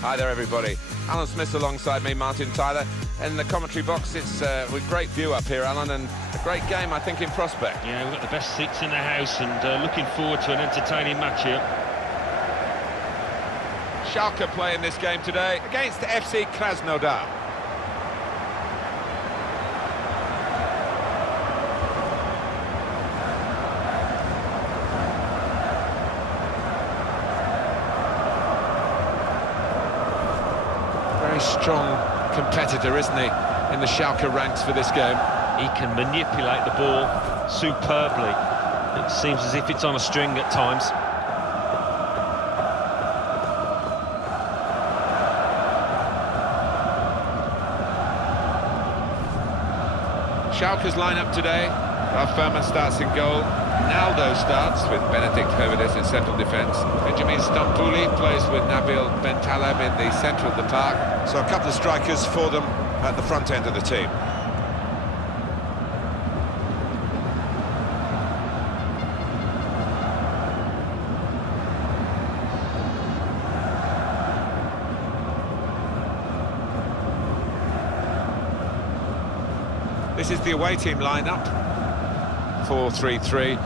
Hi there, everybody. Alan Smith alongside me, Martin Tyler. In the commentary box, it's with great view up here, Alan, and a great game, I think, in prospect. Yeah, we've got the best seats in the house, and looking forward to an entertaining match here. Schalke playing this game today against FC Krasnodar. Very strong competitor, isn't he, in the Schalke ranks for this game? He can manipulate the ball superbly. It seems as if it's on a string at times. Schalke's line-up today: Ralf Fährmann starts in goal, Naldo starts with Benedikt Hövedes in central defence, Benjamin Stambouli plays with Nabil Bentaleb in the centre of the park. So a couple of strikers for them at the front end of the team. This is the away team lineup, 4-3-3,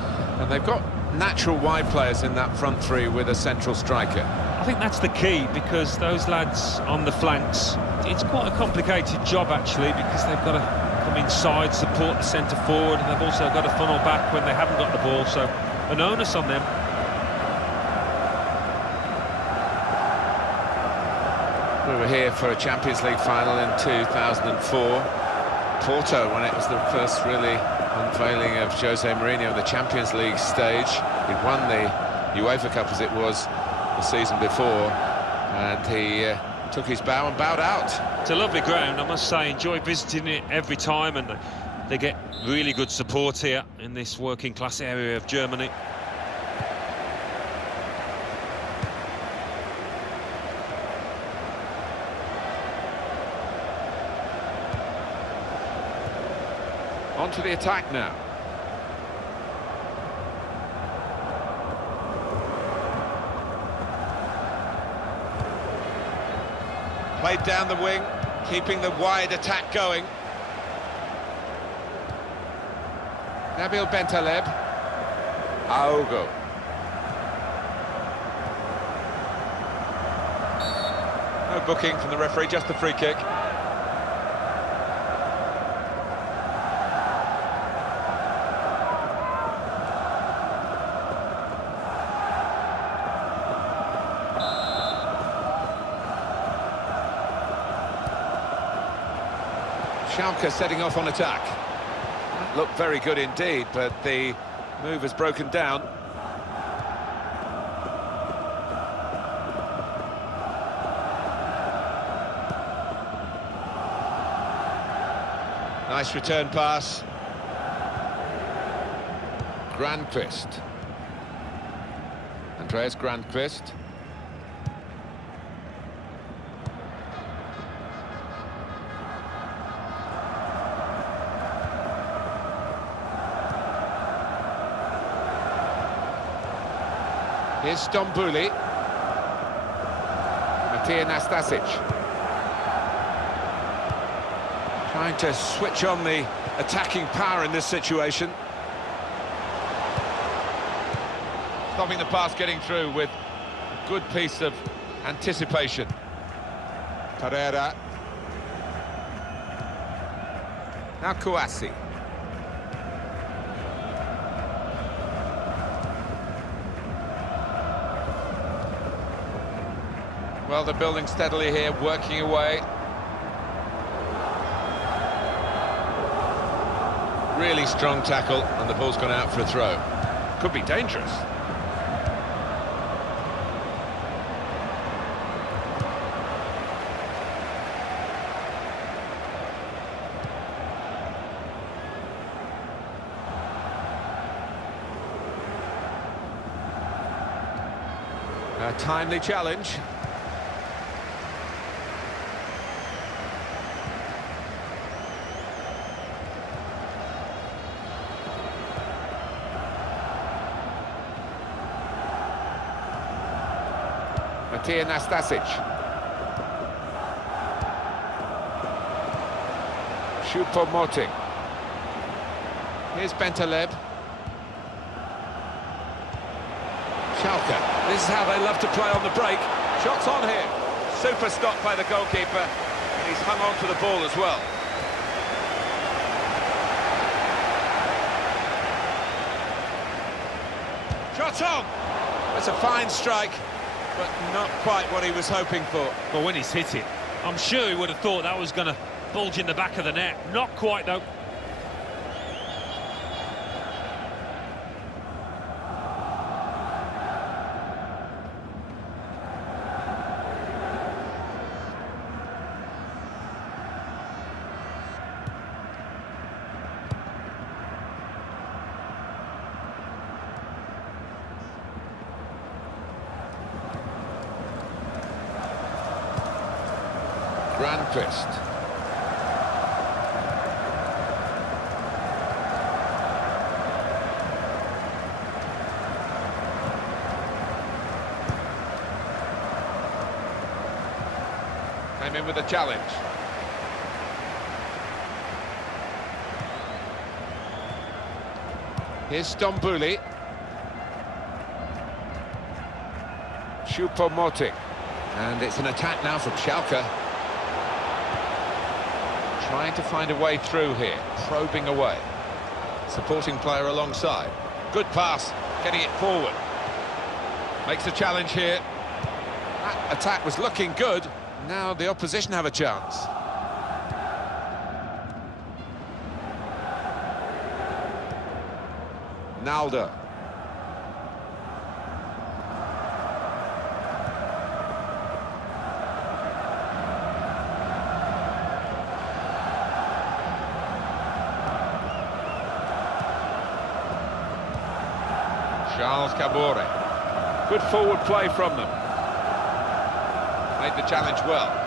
and they've got natural wide players in that front three with a central striker. I think that's the key, because those lads on the flanks, it's quite a complicated job actually, because they've got to come inside, support the centre forward, and they've also got to funnel back when they haven't got the ball, so an onus on them. We were here for a Champions League final in 2004. Porto, when it was the first really unveiling of Jose Mourinho on the Champions League stage. He'd won the UEFA Cup, as it was, the season before, and he took his bow and bowed out. It's a lovely ground, I must say. Enjoy visiting it every time, and they get really good support here in this working class area of Germany. On to the attack now. Played down the wing, keeping the wide attack going. Nabil Bentaleb. Aogo. No booking from the referee, just the free kick. Schalke setting off on attack. That looked very good indeed, but the move has broken down. Nice return pass. Grandquist. Andreas Grandquist. Here's Stambouli. Matija Nastasic. Trying to switch on the attacking power in this situation. Stopping the pass getting through with a good piece of anticipation. Pereira. Now Kouassi. Well, they're building steadily here, working away. Really strong tackle, and the ball's gone out for a throw. Could be dangerous. A timely challenge. Matija Nastasic. Choupo-Moting. Here's Bentaleb. Schalke. This is how they love to play on the break. Shots on here. Super stop by the goalkeeper. And he's hung on to the ball as well. Shot on! That's a fine strike, but not quite what he was hoping for. Well, when he's hit it, I'm sure he would have thought that was going to bulge in the back of the net. Not quite, though. Grandquist. Came in with a challenge. Here's Stambouli. Choupo-Moting. And it's an attack now from Schalke. Trying to find a way through here, probing away. Supporting player alongside. Good pass, getting it forward. Makes a challenge here. That attack was looking good. Now the opposition have a chance. Naldo. Charles Cabore. Good forward play from them. Made the challenge well.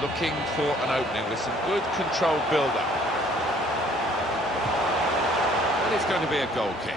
Looking for an opening with some good controlled build-up. And it's going to be a goal kick.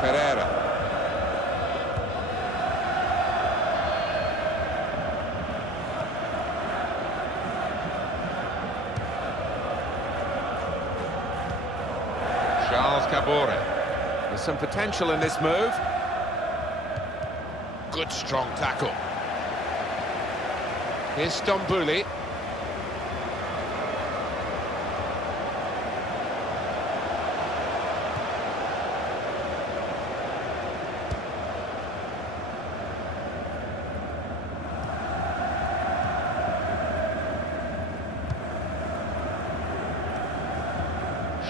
Pereira. Charles Cabore. There's some potential in this move. Good strong tackle. Here's Stambouli.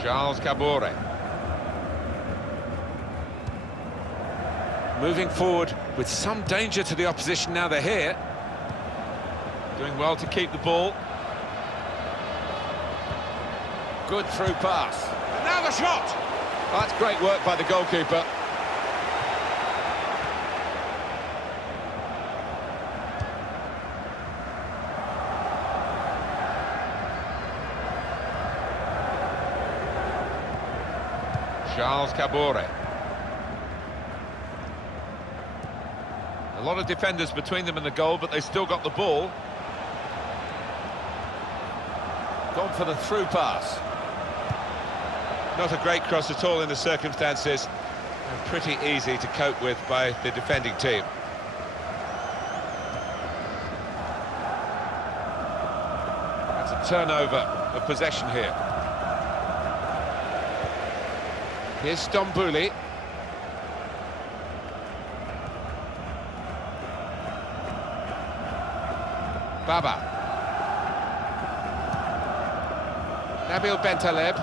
Charles Cabore. Moving forward with some danger to the opposition now they're here. Doing well to keep the ball. Good through pass. And now the shot! That's great work by the goalkeeper. Charles Cabore. A lot of defenders between them and the goal, but they still got the ball. Gone for the through pass. Not a great cross at all in the circumstances, and pretty easy to cope with by the defending team. turnover of possession here. Here's Stambouli. Baba. Nabil Bentaleb.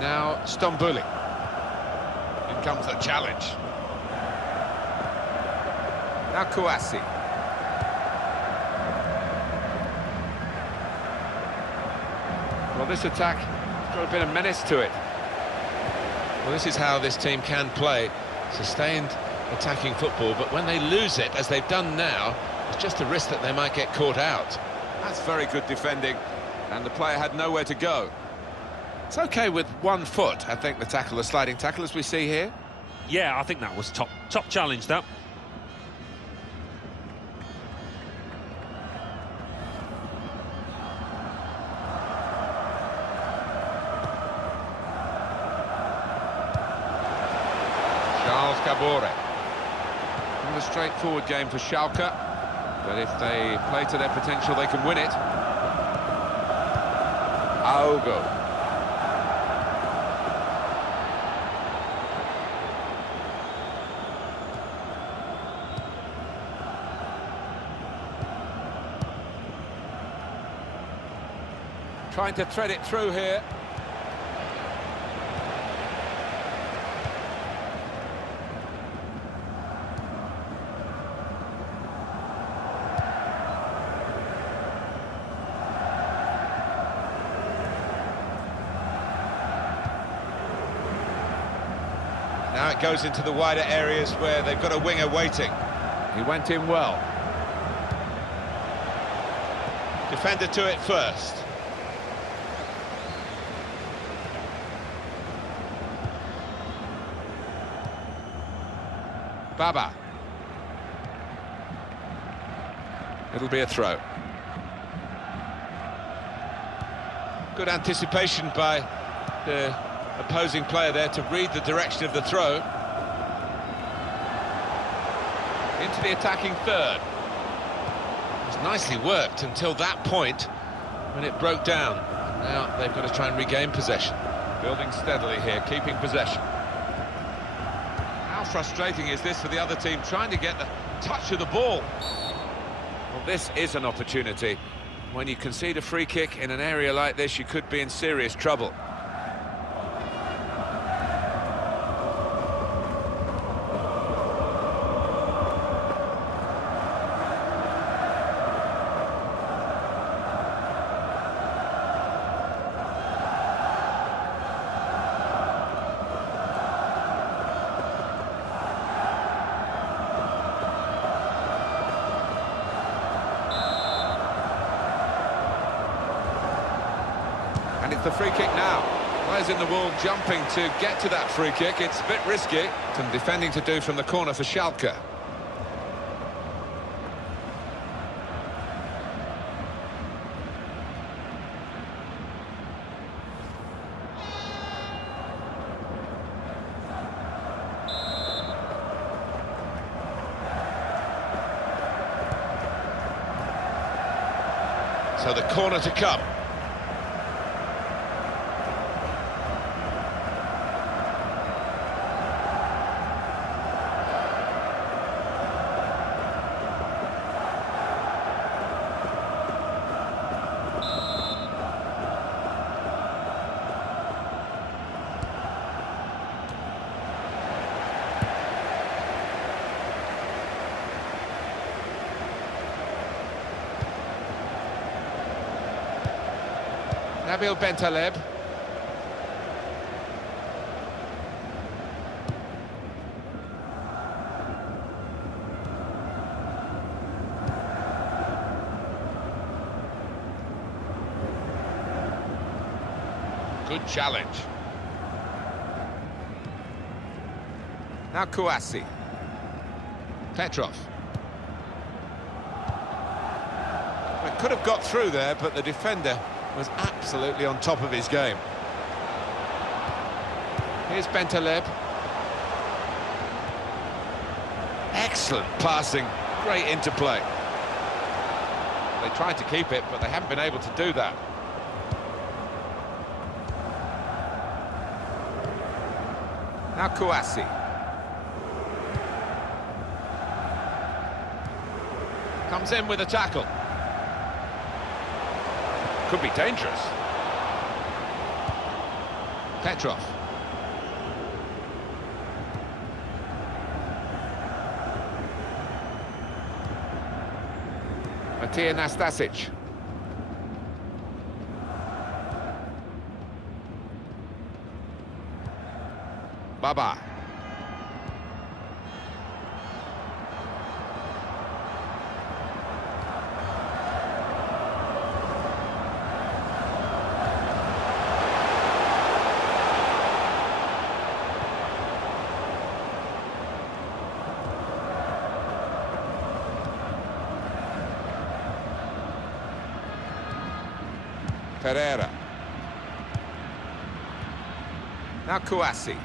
Now Stambouli. In comes the challenge. Now Kouassi. Well, this attack has got a bit of menace to it. Well, this is how this team can play. Sustained attacking football, but when they lose it, as they've done now, it's just a risk that they might get caught out. That's very good defending, and the player had nowhere to go. It's okay with 1 foot, I think, the tackle, the sliding tackle, as we see here. Yeah, I think that was top challenge, that. Cabore. Not a straightforward game for Schalke, but if they play to their potential, they can win it. Augo. Trying to thread it through here. Now it goes into the wider areas where they've got a winger waiting. He went in well. Defender to it first. Baba. It'll be a throw. Good anticipation by the opposing player there to read the direction of the throw. Into the attacking third. It was nicely worked until that point when it broke down. Now they've got to try and regain possession. Building steadily here, keeping possession. How frustrating is this for the other team, trying to get the touch of the ball? Well, this is an opportunity. When you concede a free kick in an area like this, you could be in serious trouble. And it's the free kick now. Players in the wall jumping to get to that free kick. It's a bit risky. Some defending to do from the corner for Schalke. So the corner to come. Nabil Bentaleb. Good challenge. Now Kouassi. Petrov. It could have got through there, but the defender was absolutely on top of his game. Here's Bentaleb. Excellent passing, great interplay. They tried to keep it, but they haven't been able to do that. Now Kouassi. Comes in with a tackle. Could be dangerous. Petrov. Matija Nastasic. Baba. Pereira. Now Kouassi.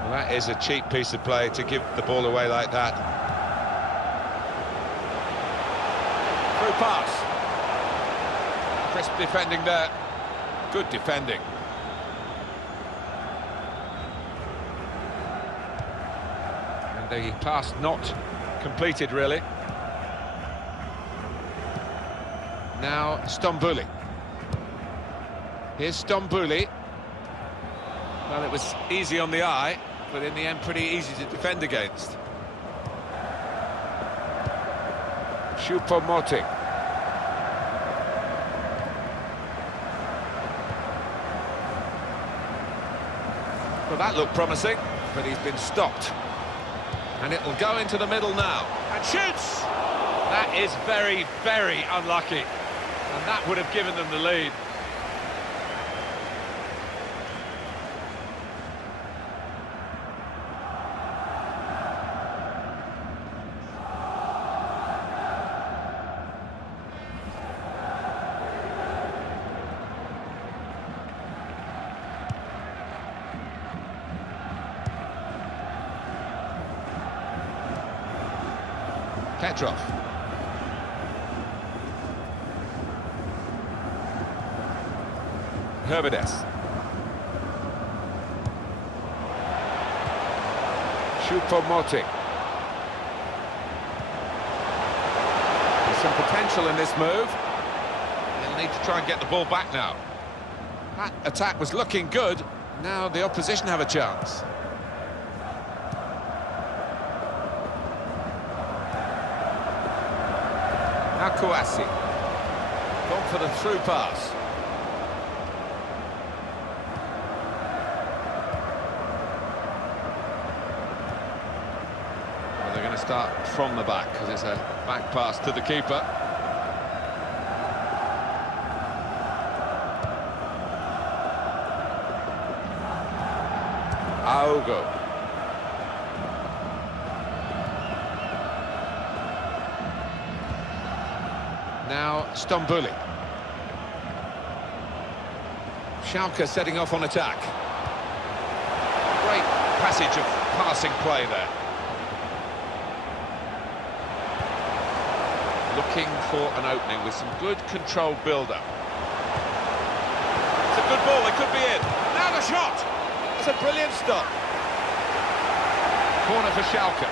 Well, that is a cheap piece of play to give the ball away like that. Through pass. Crisp defending there. Good defending. And the pass not completed, really. Now Stambouli. Here's Stambouli. Well, it was easy on the eye, but in the end pretty easy to defend against. Choupo-Moting. Well, that looked promising, but he's been stopped. And it'll go into the middle now. And shoots! That is very, very unlucky. And that would have given them the lead. Petrov. Herbedes. Choupo-Moting. There's some potential in this move. They'll need to try and get the ball back now. That attack was looking good. Now the opposition have a chance. Now Kouassi. Gone for the through pass. Well, they're going to start from the back because it's a back pass to the keeper. Aogo. Now Stambouli. Schalke setting off on attack. Great passage of passing play there. Looking for an opening with some good controlled build-up. It's a good ball, they could be in. Now the shot! It's a brilliant stop. Corner for Schalke.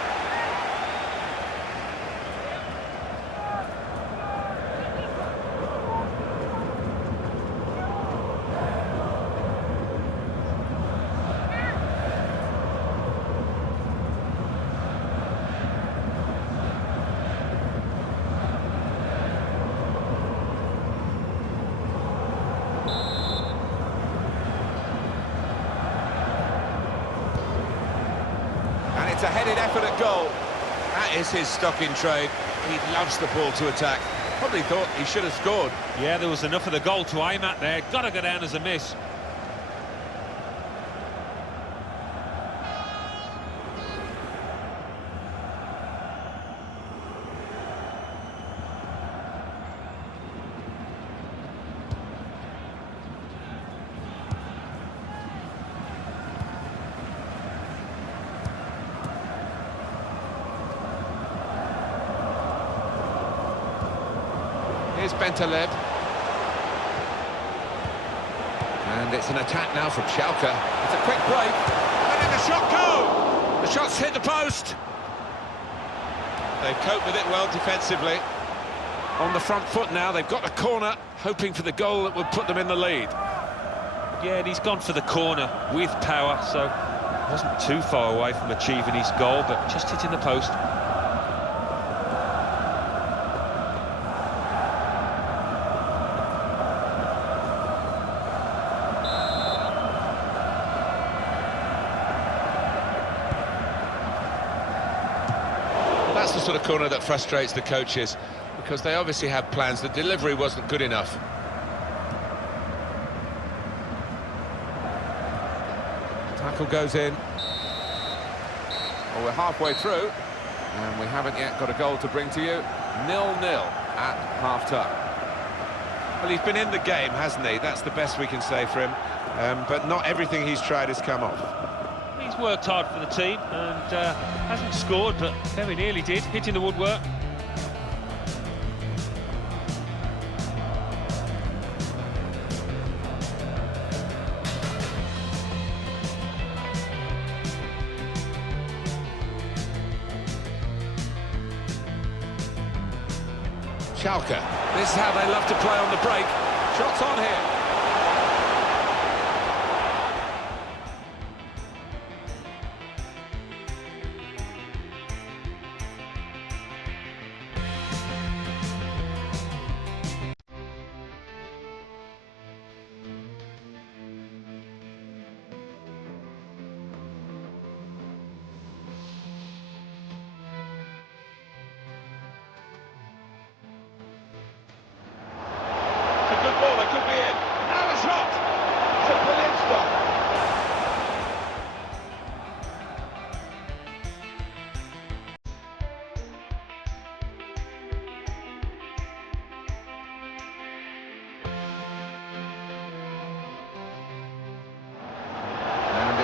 It's a headed effort at goal. That is his stock in trade. He loves the ball to attack. Probably thought he should have scored. Yeah, there was enough of the goal to aim at there. Got to go down as a miss. Here's Bentaleb. And it's an attack now from Schalke. It's a quick break. And in the shot go! The shot's hit the post. They've coped with it well defensively. On the front foot now, they've got a corner, hoping for the goal that would put them in the lead. Yeah, and he's gone for the corner with power, so wasn't too far away from achieving his goal, but just hitting the post. That's the sort of corner that frustrates the coaches, because they obviously have plans. The delivery wasn't good enough. Tackle goes in. Well, we're halfway through, and we haven't yet got a goal to bring to you. 0-0 at half-time. Well, he's been in the game, hasn't he? That's the best we can say for him. But not everything he's tried has come off. He's worked hard for the team and hasn't scored, but very nearly did, hitting the woodwork. Schalke. This is how they love to play on the break. Shots on here.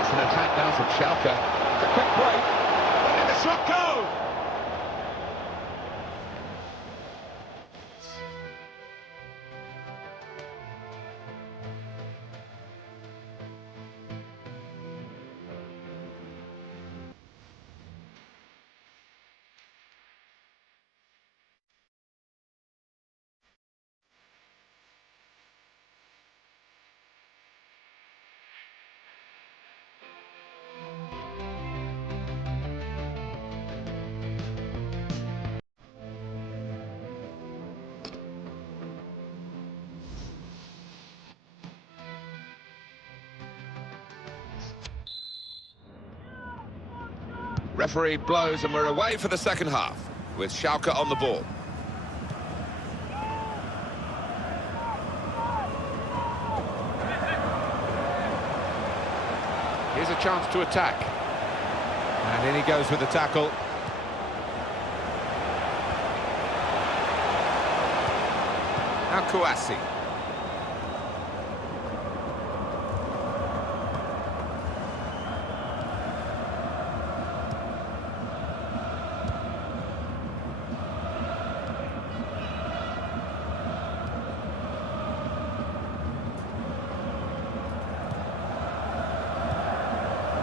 An attack now from Schalke. It's a quick break. And in the shot go! Referee blows and we're away for the second half, with Schalke on the ball. Here's a chance to attack. And in he goes with the tackle. Now Kouassi.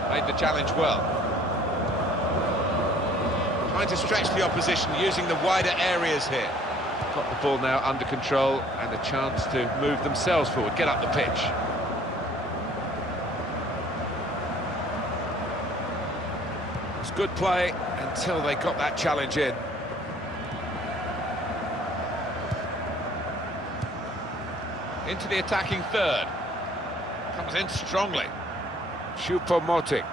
Made the challenge well. Trying to stretch the opposition using the wider areas here. Got the ball now under control and a chance to move themselves forward, get up the pitch. It's good play until they got that challenge in. Into the attacking third. Comes in strongly. Choupo-Moting.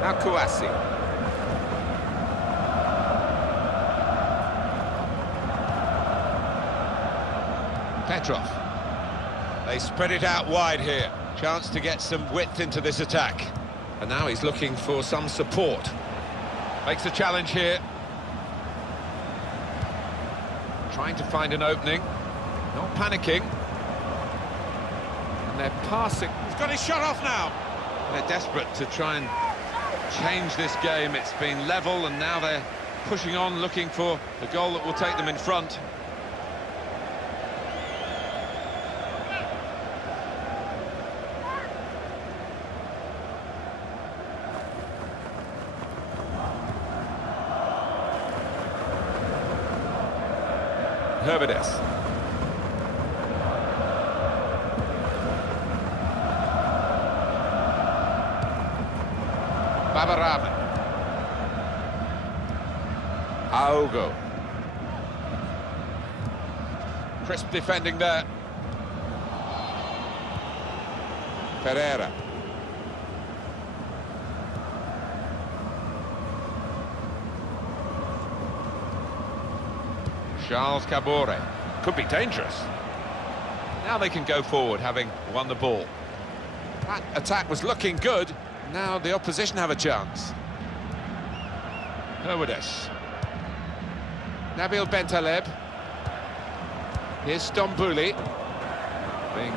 Now Kouassi. Petrov. They spread it out wide here. Chance to get some width into this attack. And now he's looking for some support. Makes the challenge here. trying to find an opening, not panicking. And they're passing. He's got his shot off now. They're desperate to try and change this game. It's been level, and now they're pushing on, looking for the goal that will take them in front. Herbedes. Babarame. Aogo. Crisp defending there. Pereira. Charles Cabore. Could be dangerous. Now they can go forward, having won the ball. That attack was looking good. Now the opposition have a chance. Herbedes. Nabil Bentaleb. Here's Stambouli. Being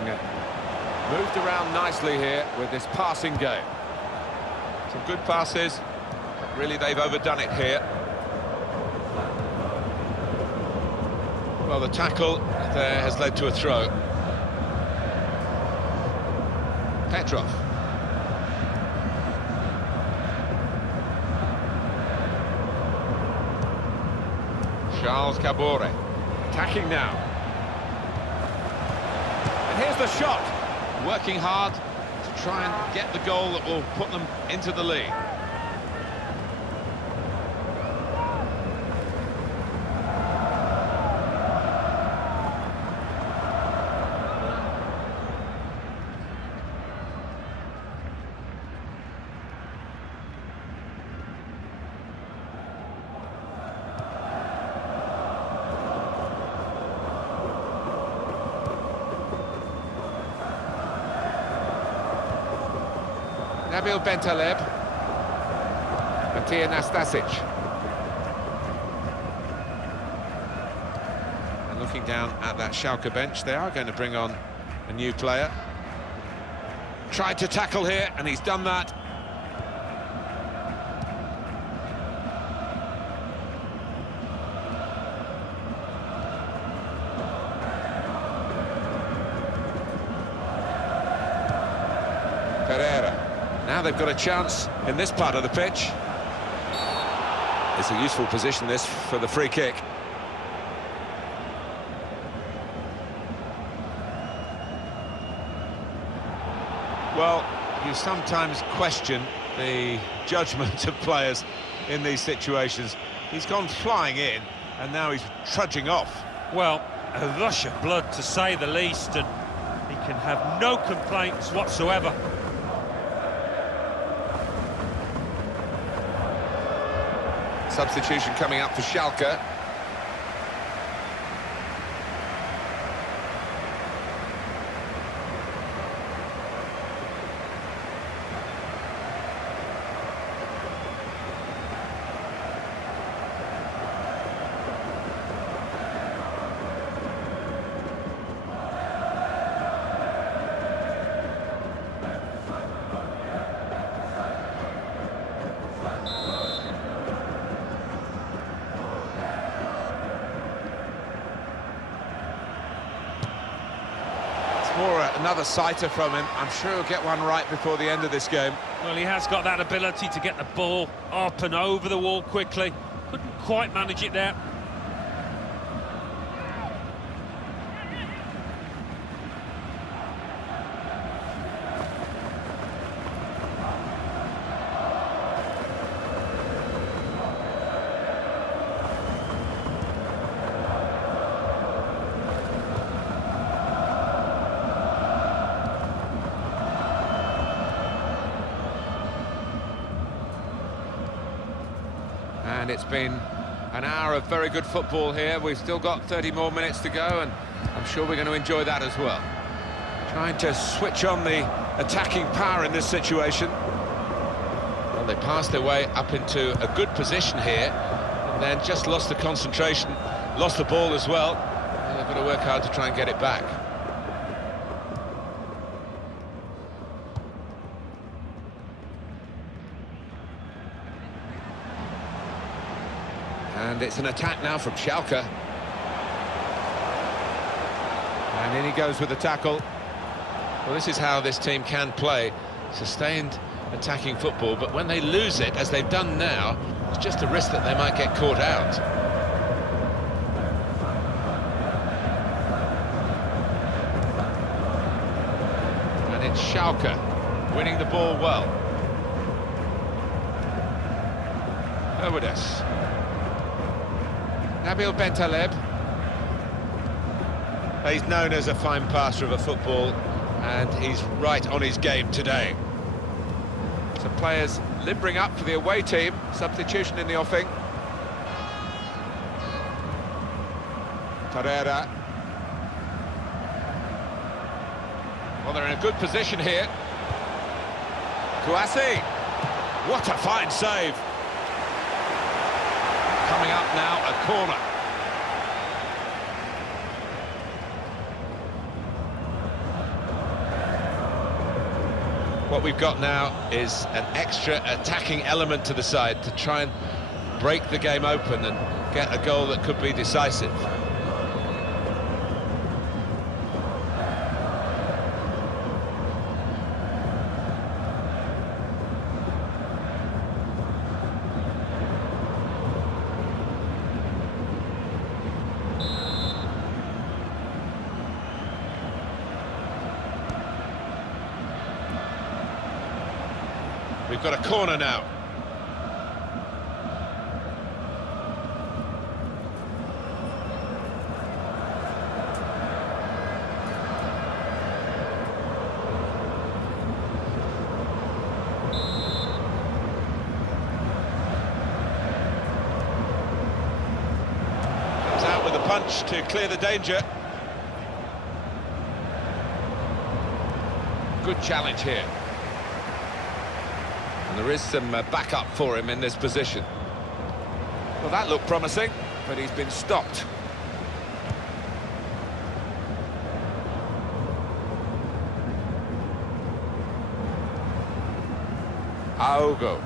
moved around nicely here with this passing game. Some good passes, but really they've overdone it here. Well, the tackle there has led to a throw. Petrov. Charles Cabore. Attacking now. And here's the shot. Working hard to try and get the goal that will put them into the lead. Nabil Bentaleb. Matija Nastasic. And looking down at that Schalke bench, they are going to bring on a new player. Tried to tackle here, and he's done that. Pereira. Now they've got a chance in this part of the pitch. It's a useful position, this, for the free kick. Well, you sometimes question the judgment of players in these situations. He's gone flying in, and now he's trudging off. Well, a rush of blood, to say the least, and he can have no complaints whatsoever. Substitution coming up for Schalke. Another sighter from him. I'm sure he'll get one right before the end of this game. Well, he has got that ability to get the ball up and over the wall quickly. Couldn't quite manage it there. And it's been an hour of very good football here. We've still got 30 more minutes to go, and I'm sure we're going to enjoy that as well. Trying to switch on the attacking power in this situation. Well, they passed their way up into a good position here, and then just lost the concentration lost the ball as well. And they've got to work hard to try and get it back. And it's an attack now from Schalke. And in he goes with the tackle. Well, this is how this team can play. Sustained attacking football, but when they lose it, as they've done now, it's just a risk that they might get caught out. And it's Schalke winning the ball well. Herwodes. Nabil Bentaleb. He's known as a fine passer of a football, and he's right on his game today. Some players limbering up for the away team. Substitution in the offing. Zorya. Well, they're in a good position here. Kouassi. What a fine save. Coming up now, a corner. What we've got now is an extra attacking element to the side to try and break the game open and get a goal that could be decisive. We've got a corner now. Comes out with a punch to clear the danger. Good challenge here. And there is some backup for him in this position. Well, that looked promising, but he's been stopped. Aogo.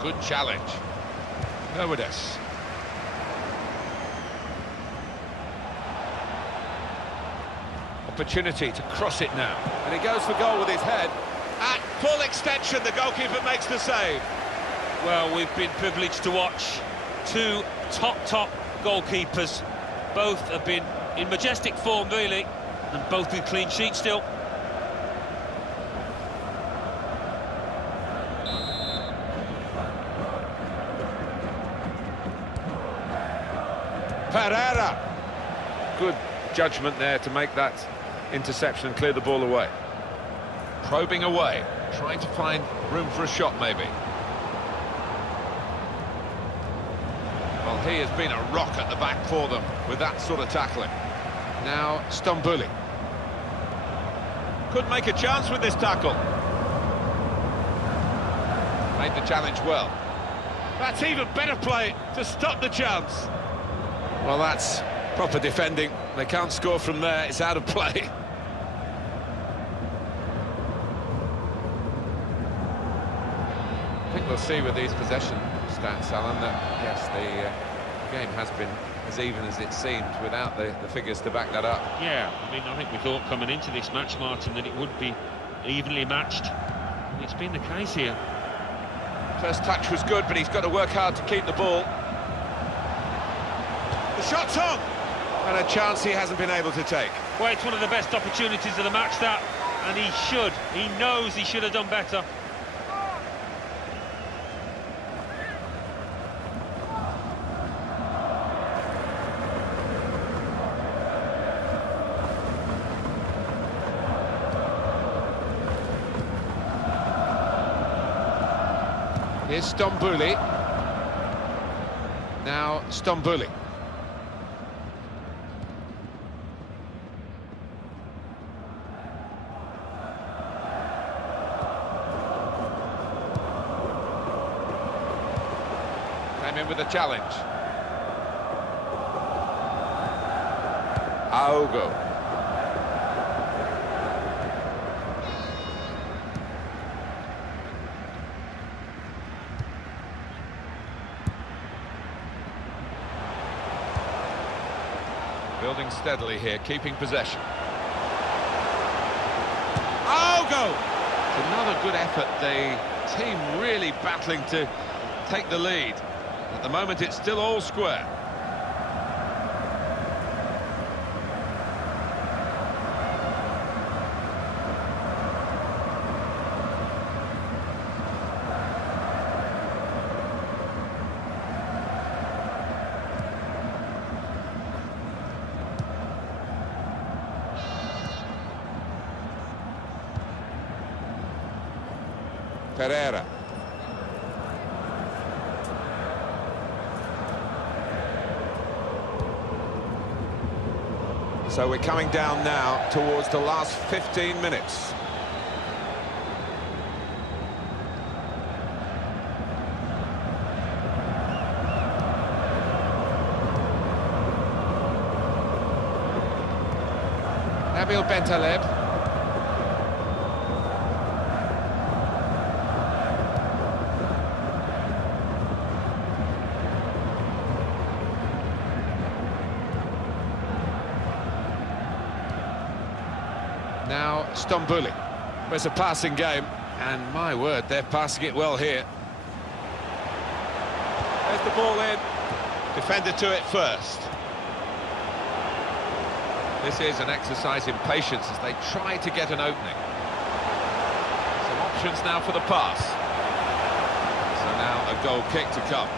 Good challenge. Herwodes. Opportunity to cross it now, and he goes for goal with his head. At full extension, the goalkeeper makes the save. Well, we've been privileged to watch two top goalkeepers. Both have been in majestic form, really, and both with clean sheets still. Pereira. Good judgment there to make that interception and clear the ball away. Probing away, trying to find room for a shot maybe. Well, he has been a rock at the back for them with that sort of tackling. Now Stambouli. Could make a chance with this tackle. Made the challenge well. That's even better play to stop the chance. Well, that's proper defending. They can't score from there, it's out of play. I think we'll see with these possession stats, Alan, that yes, the game has been as even as it seemed without the figures to back that up. Yeah, I mean, I think we thought coming into this match, Martin, that it would be evenly matched. And it's been the case here. First touch was good, but he's got to work hard to keep the ball. The shot's on! And a chance he hasn't been able to take. Well, it's one of the best opportunities of the match, that, and he knows he should have done better. Here's Stambouli. Now Stambouli. Came in with a challenge. Aogo. Building steadily here, keeping possession. Aogo! It's another good effort. The team really battling to take the lead. At the moment, it's still all square. Pereira. So we're coming down now towards the last 15 minutes. Nabil Bentaleb. Now Stambouli. It's a passing game, and my word, they're passing it well here. There's the ball in. Defender to it first. This is an exercise in patience as they try to get an opening. Some options now for the pass. So now a goal kick to come.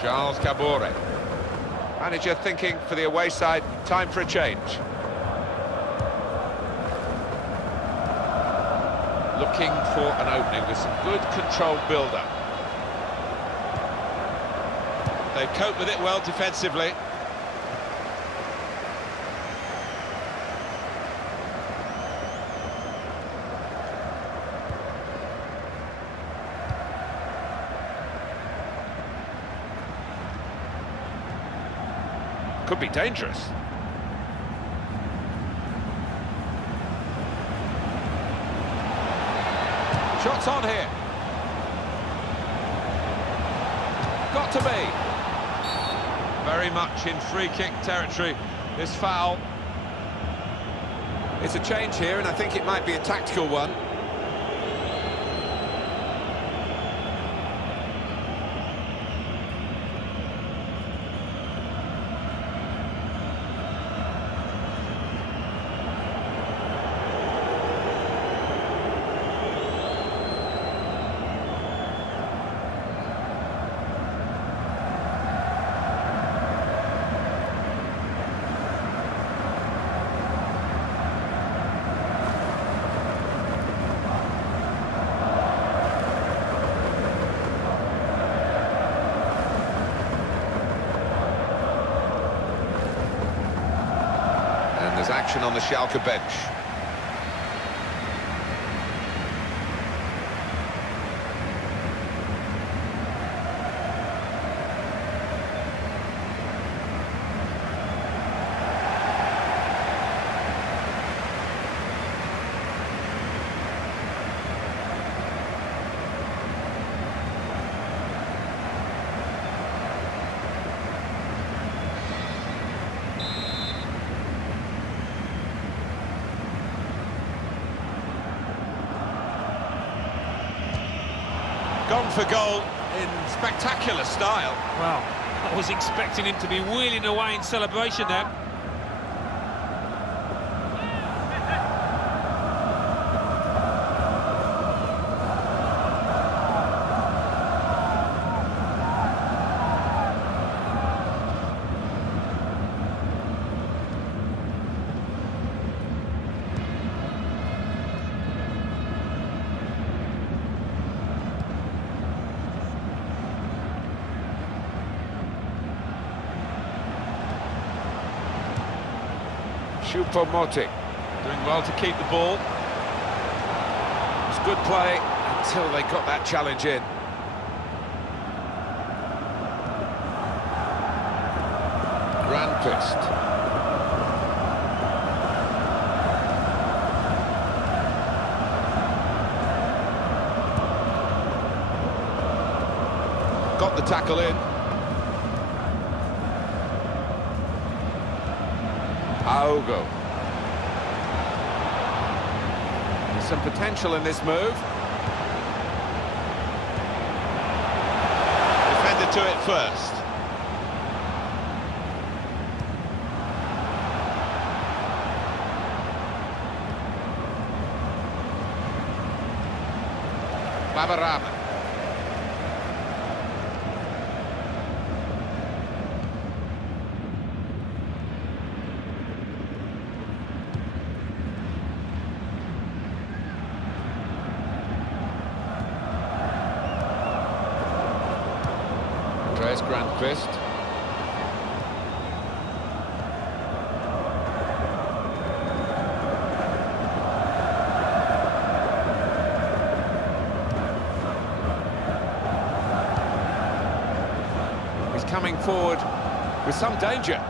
Charles Cabore. Manager thinking for the away side, time for a change. Looking for an opening with some good controlled build-up. They cope with it well defensively. Could be dangerous. Shots on here. Got to be. Very much in free kick territory, this foul. It's a change here, and I think it might be a tactical one. There's action on the Schalke bench. Gone for goal in spectacular style. Well, I was expecting him to be wheeling away in celebration there. Choupo-Moting. Doing well to keep the ball. It's good play until they got that challenge in. Grandpist. Got the tackle in. Aogo. There's some potential in this move. Defender to it first. Babarama. Grandpist. He's coming forward with some danger.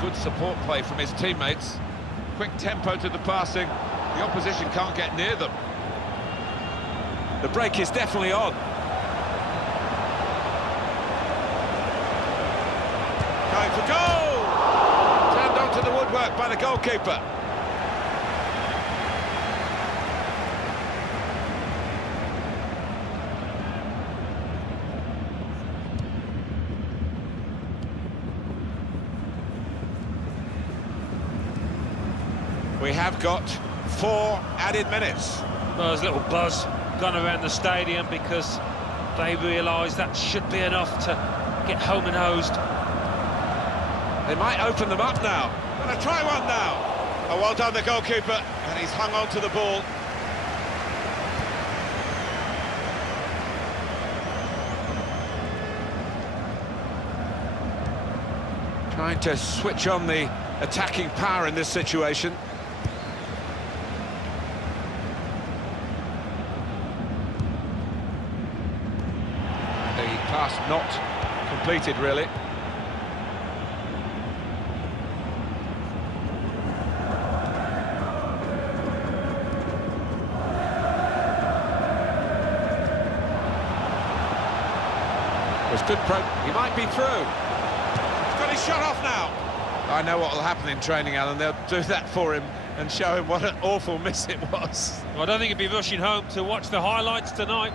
Good support play from his teammates. Quick tempo to the passing. The opposition can't get near them. The break is definitely on. Going for goal! Turned onto the woodwork by the goalkeeper. We have got 4 added minutes. Well, there's a little buzz gone around the stadium because they realise that should be enough to get home and hosed. They might open them up now. Gonna try one now. Oh, well done the goalkeeper, and he's hung on to the ball. Trying to switch on the attacking power in this situation. Pass not completed, really. It's good he might be through. He's got his shot off now. I know what will happen in training, Alan. They'll do that for him and show him what an awful miss it was. Well, I don't think he'd be rushing home to watch the highlights tonight.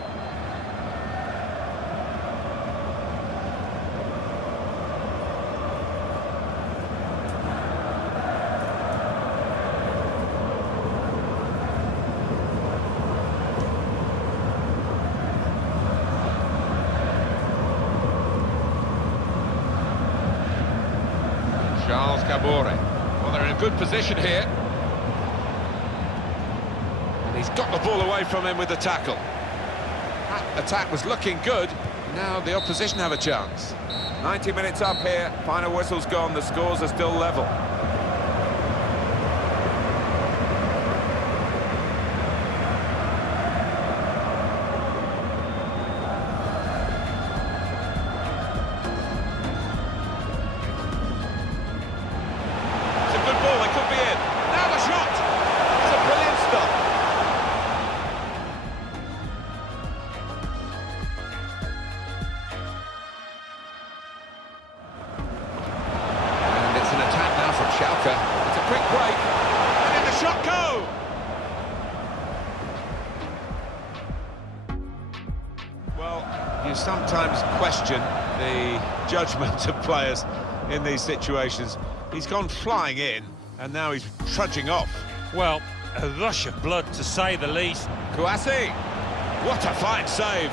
Well, they're in a good position here. And he's got the ball away from him with the tackle. That attack was looking good. Now the opposition have a chance. 90 minutes up here. Final whistle's gone. The scores are still level. Schalke. It's a quick break. And in the shot go! Well, you sometimes question the judgment of players in these situations. He's gone flying in, and now he's trudging off. Well, a rush of blood, to say the least. Kouassi, what a fine save.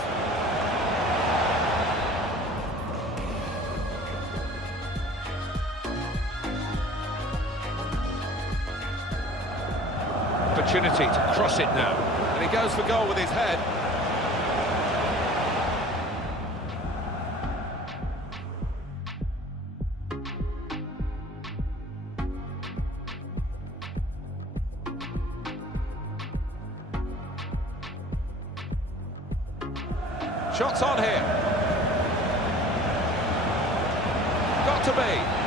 Opportunity to cross it now, and He goes for goal with his head. Shots on here. Got to be.